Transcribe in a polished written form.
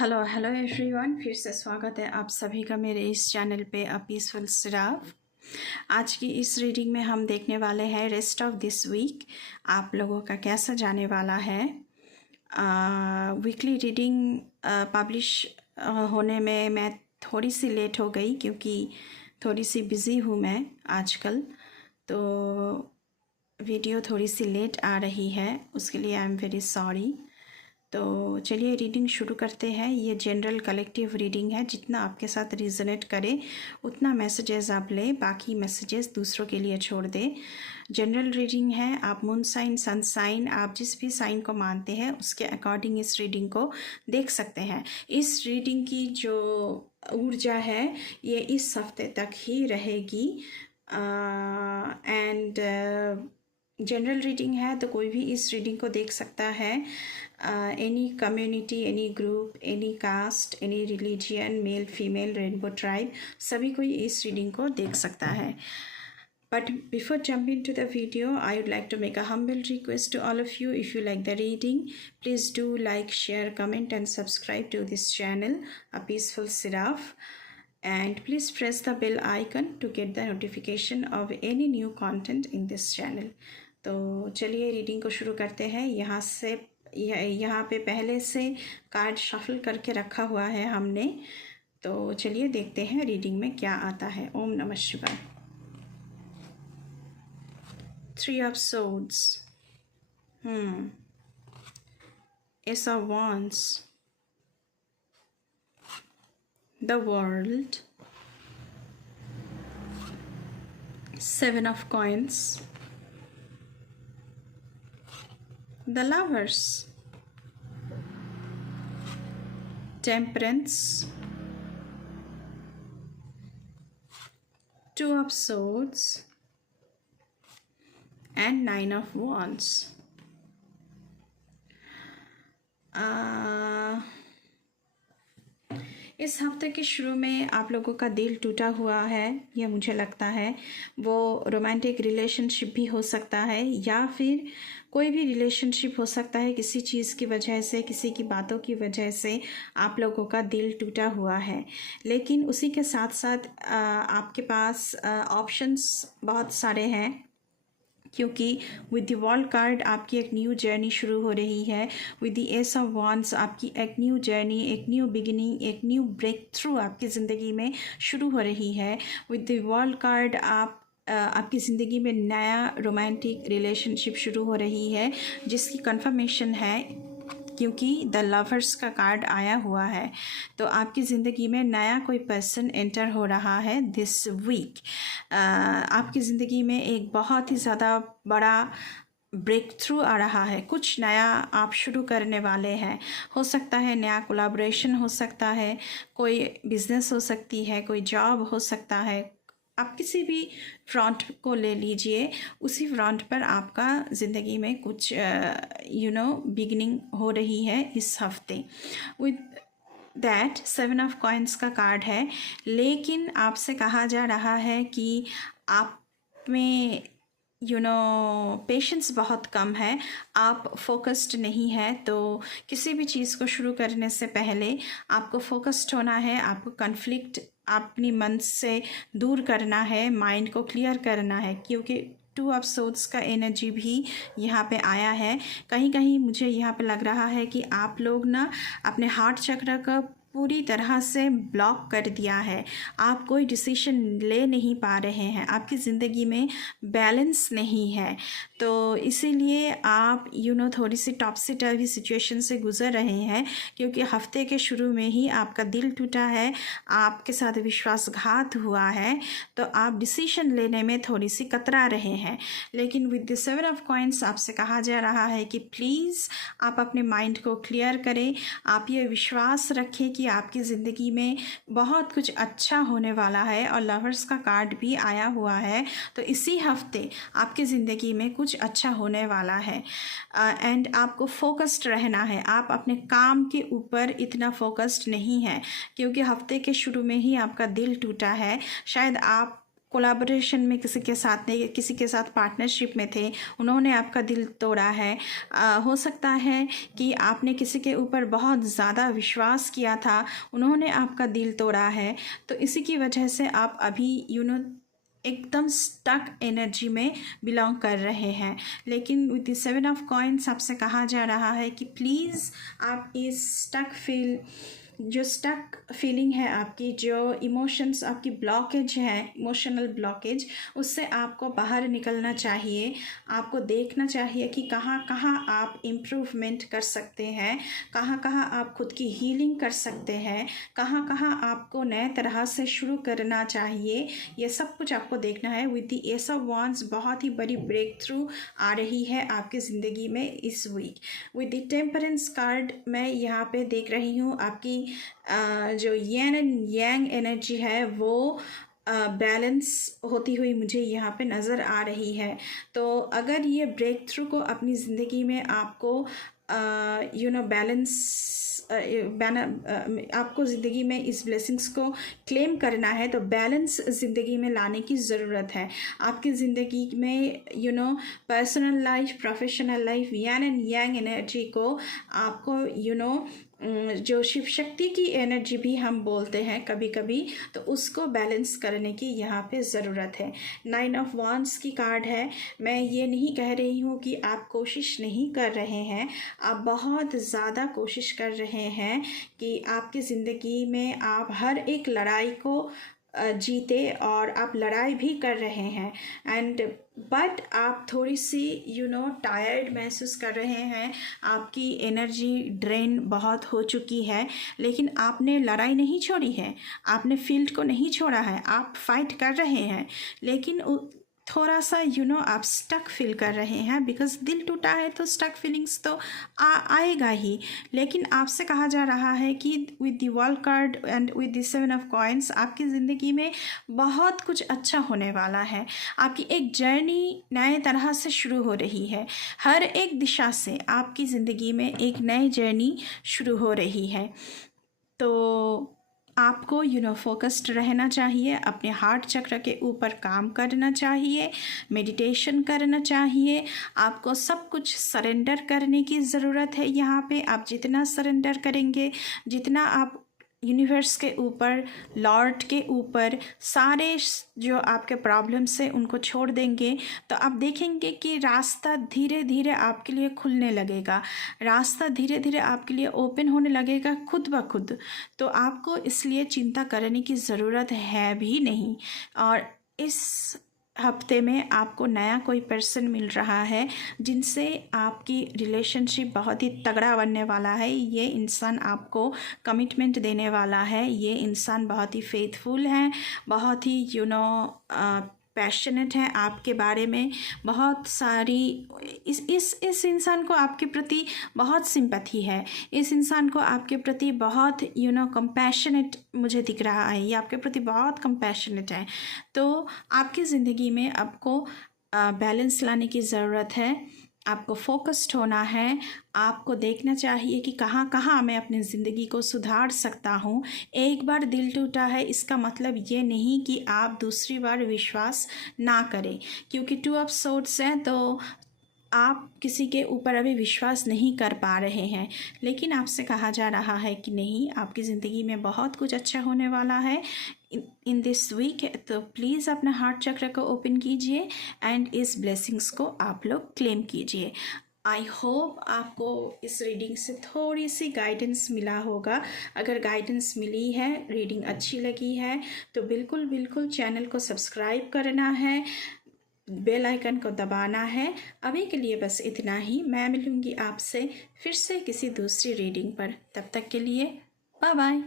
Hello hello everyone, फिर से स्वागत है आप सभी का मेरे इस चैनल पे अ पीसफुल सिराफ। आज की इस रीडिंग में हम देखने वाले हैं रेस्ट ऑफ दिस वीक आप लोगों का कैसा जाने वाला है। वीकली रीडिंग पब्लिश होने में मैं थोड़ी सी लेट हो गई क्योंकि थोड़ी सी बिज़ी हूँ मैं आजकल, तो वीडियो थोड़ी सी लेट आ रही है, उसके लिए आई एम वेरी सॉरी। तो चलिए रीडिंग शुरू करते हैं। ये जनरल कलेक्टिव रीडिंग है, जितना आपके साथ रिजोनेट करे उतना मैसेजेस आप लें, बाकी मैसेजेस दूसरों के लिए छोड़ दें। जनरल रीडिंग है, आप मून साइन, सन साइन, आप जिस भी साइन को मानते हैं उसके अकॉर्डिंग इस रीडिंग को देख सकते हैं। इस रीडिंग की जो ऊर्जा है ये इस हफ्ते तक ही रहेगी एंड जनरल रीडिंग है तो कोई भी इस रीडिंग को देख सकता है। Any community, any group, any caste, any religion, male female, rainbow tribe, सभी कोई इस रीडिंग को देख सकता है। But before jumping to the video, I would like to make a humble request to all of you. If you like the reading, please do like, share, comment and subscribe to this channel, A Peaceful Siraf. And please press the bell icon to get the notification of any new content in this channel. तो चलिए reading को शुरू करते हैं। यहाँ पे पहले से कार्ड शफल करके रखा हुआ है हमने, तो चलिए देखते हैं रीडिंग में क्या आता है। ओम नमः शिवाय। 3 of Swords, Ace of Wands, the World, 7 of Coins, the Lovers, Temperance, 2 of Swords and 9 of Wands. इस हफ्ते के शुरू में आप लोगों का दिल टूटा हुआ है, यह मुझे लगता है। वो रोमांटिक रिलेशनशिप भी हो सकता है या फिर कोई भी रिलेशनशिप हो सकता है। किसी चीज़ की वजह से, किसी की बातों की वजह से आप लोगों का दिल टूटा हुआ है, लेकिन उसी के साथ साथ आपके पास ऑप्शंस बहुत सारे हैं, क्योंकि विद द वर्ल्ड कार्ड आपकी एक न्यू जर्नी शुरू हो रही है। With the S of wands आपकी एक न्यू जर्नी, एक न्यू बिगिनिंग, एक न्यू ब्रेक थ्रू आपकी ज़िंदगी में शुरू हो रही है। विद द वर्ल्ड कार्ड आपकी ज़िंदगी में नया रोमांटिक रिलेशनशिप शुरू हो रही है, जिसकी कंफर्मेशन है क्योंकि द लवर्स का कार्ड आया हुआ है। तो आपकी ज़िंदगी में नया कोई पर्सन एंटर हो रहा है दिस वीक। आपकी ज़िंदगी में एक बहुत ही ज़्यादा बड़ा ब्रेक थ्रू आ रहा है, कुछ नया आप शुरू करने वाले हैं। हो सकता है नया कोलैबोरेशन हो सकता है, कोई बिजनेस हो सकती है, कोई जॉब हो सकता है। आप किसी भी फ्रंट को ले लीजिए, उसी फ्रंट पर आपका ज़िंदगी में कुछ बिगिनिंग हो रही है इस हफ्ते। विद दैट 7 ऑफ कॉइन्स का कार्ड है, लेकिन आपसे कहा जा रहा है कि आप में पेशेंस बहुत कम है, आप फोकस्ड नहीं है। तो किसी भी चीज़ को शुरू करने से पहले आपको फोकस्ड होना है, आपको कॉन्फ्लिक्ट अपनी मन से दूर करना है, माइंड को क्लियर करना है, क्योंकि 2 ऑफ सोर्ड्स का एनर्जी भी यहाँ पे आया है। कहीं कहीं मुझे यहाँ पे लग रहा है कि आप लोग ना अपने हार्ट चक्र का पूरी तरह से ब्लॉक कर दिया है। आप कोई डिसीजन ले नहीं पा रहे हैं, आपकी ज़िंदगी में बैलेंस नहीं है, तो इसीलिए आप थोड़ी सी टॉपसी टर्वी सिचुएशन से गुज़र रहे हैं, क्योंकि हफ्ते के शुरू में ही आपका दिल टूटा है, आपके साथ विश्वासघात हुआ है, तो आप डिसीजन लेने में थोड़ी सी कतरा रहे हैं। लेकिन विद द 7 ऑफ कॉइन्स आपसे कहा जा रहा है कि प्लीज़ आप अपने माइंड को क्लियर करें, आप ये विश्वास रखें कि आपकी ज़िंदगी में बहुत कुछ अच्छा होने वाला है। और लवर्स का कार्ड भी आया हुआ है, तो इसी हफ्ते आपकी ज़िंदगी में कुछ अच्छा होने वाला है। एंड आपको फोकस्ड रहना है, आप अपने काम के ऊपर इतना फोकस्ड नहीं है, क्योंकि हफ्ते के शुरू में ही आपका दिल टूटा है। शायद आप कोलैबोरेशन में किसी के साथ नहीं, किसी के साथ पार्टनरशिप में थे, उन्होंने आपका दिल तोड़ा है। हो सकता है कि आपने किसी के ऊपर बहुत ज़्यादा विश्वास किया था, उन्होंने आपका दिल तोड़ा है। तो इसी की वजह से आप अभी एकदम स्टक एनर्जी में बिलोंग कर रहे हैं। लेकिन विद द 7 ऑफ कॉइन्स आपसे कहा जा रहा है कि प्लीज़ आप इस जो स्टक फीलिंग है आपकी, जो इमोशंस आपकी ब्लॉकेज है, इमोशनल ब्लॉकेज, उससे आपको बाहर निकलना चाहिए। आपको देखना चाहिए कि कहाँ कहाँ आप इम्प्रूवमेंट कर सकते हैं, कहाँ कहाँ आप खुद की हीलिंग कर सकते हैं, कहाँ कहाँ आपको नए तरह से शुरू करना चाहिए। ये सब कुछ आपको देखना है। With the S of wands बहुत ही बड़ी ब्रेक थ्रू आ रही है आपकी ज़िंदगी में इस week. With the temperance card मैं यहाँ पे देख रही हूँ आपकी जो येन एंड यांग एनर्जी है वो बैलेंस होती हुई मुझे यहाँ पे नज़र आ रही है। तो अगर ये ब्रेक थ्रू को अपनी ज़िंदगी में आपको बैलेंस आपको ज़िंदगी में इस ब्लेसिंग्स को क्लेम करना है, तो बैलेंस ज़िंदगी में लाने की ज़रूरत है। आपकी ज़िंदगी में पर्सनल लाइफ, प्रोफेशनल लाइफ, यान एंड यांग एनर्जी को आपको जो शिव शक्ति की एनर्जी भी हम बोलते हैं कभी कभी, तो उसको बैलेंस करने की यहाँ पे ज़रूरत है। 9 ऑफ वांड्स की कार्ड है। मैं ये नहीं कह रही हूँ कि आप कोशिश नहीं कर रहे हैं, आप बहुत ज़्यादा कोशिश कर रहे हैं कि आपकी ज़िंदगी में आप हर एक लड़ाई को जीते, और आप लड़ाई भी कर रहे हैं। एंड बट आप थोड़ी सी टायर्ड महसूस कर रहे हैं, आपकी एनर्जी ड्रेन बहुत हो चुकी है। लेकिन आपने लड़ाई नहीं छोड़ी है, आपने फील्ड को नहीं छोड़ा है, आप फाइट कर रहे हैं। लेकिन थोड़ा सा आप स्टक फील कर रहे हैं, बिकॉज दिल टूटा है तो स्टक फीलिंग्स तो आएगा ही। लेकिन आपसे कहा जा रहा है कि with the world card and with the 7 of coins आपकी ज़िंदगी में बहुत कुछ अच्छा होने वाला है। आपकी एक जर्नी नए तरह से शुरू हो रही है। हर एक दिशा से आपकी ज़िंदगी में एक नई जर्नी शुरू हो रही है। तो आपको फोकस्ड रहना चाहिए, अपने हार्ट चक्र के ऊपर काम करना चाहिए, मेडिटेशन करना चाहिए। आपको सब कुछ सरेंडर करने की ज़रूरत है। यहाँ पे आप जितना सरेंडर करेंगे, जितना आप यूनिवर्स के ऊपर, लॉर्ड के ऊपर सारे जो आपके प्रॉब्लम्स हैं उनको छोड़ देंगे, तो आप देखेंगे कि रास्ता धीरे धीरे आपके लिए खुलने लगेगा, रास्ता धीरे धीरे आपके लिए ओपन होने लगेगा खुद ब खुद। तो आपको इसलिए चिंता करने की ज़रूरत है भी नहीं। और इस हफ्ते में आपको नया कोई पर्सन मिल रहा है जिनसे आपकी रिलेशनशिप बहुत ही तगड़ा बनने वाला है। ये इंसान आपको कमिटमेंट देने वाला है। ये इंसान बहुत ही फेथफुल है, बहुत ही पैशनेट है आपके बारे में। बहुत सारी इस इंसान को आपके प्रति बहुत सिंपैथी है। इस इंसान को आपके प्रति बहुत कंपैशनेट मुझे दिख रहा है। ये आपके प्रति बहुत कंपैशनेट है। तो आपकी ज़िंदगी में आपको बैलेंस लाने की ज़रूरत है। आपको फोकस्ड होना है। आपको देखना चाहिए कि कहाँ कहाँ मैं अपनी ज़िंदगी को सुधार सकता हूँ। एक बार दिल टूटा है इसका मतलब ये नहीं कि आप दूसरी बार विश्वास ना करें, क्योंकि 2 ऑफ सोर्ड्स है तो आप किसी के ऊपर अभी विश्वास नहीं कर पा रहे हैं। लेकिन आपसे कहा जा रहा है कि नहीं, आपकी ज़िंदगी में बहुत कुछ अच्छा होने वाला है इन दिस वीक। तो प्लीज़ अपना हार्ट चक्र को ओपन कीजिए एंड इस ब्लेसिंग्स को आप लोग क्लेम कीजिए। आई होप आपको इस रीडिंग से थोड़ी सी गाइडेंस मिला होगा। अगर गाइडेंस मिली है, रीडिंग अच्छी लगी है, तो बिल्कुल बिल्कुल चैनल को सब्सक्राइब करना है, बेल आइकन को दबाना है। अभी के लिए बस इतना ही। मैं मिलूँगी आपसे फिर से किसी दूसरी रीडिंग पर। तब तक के लिए बाय बाय।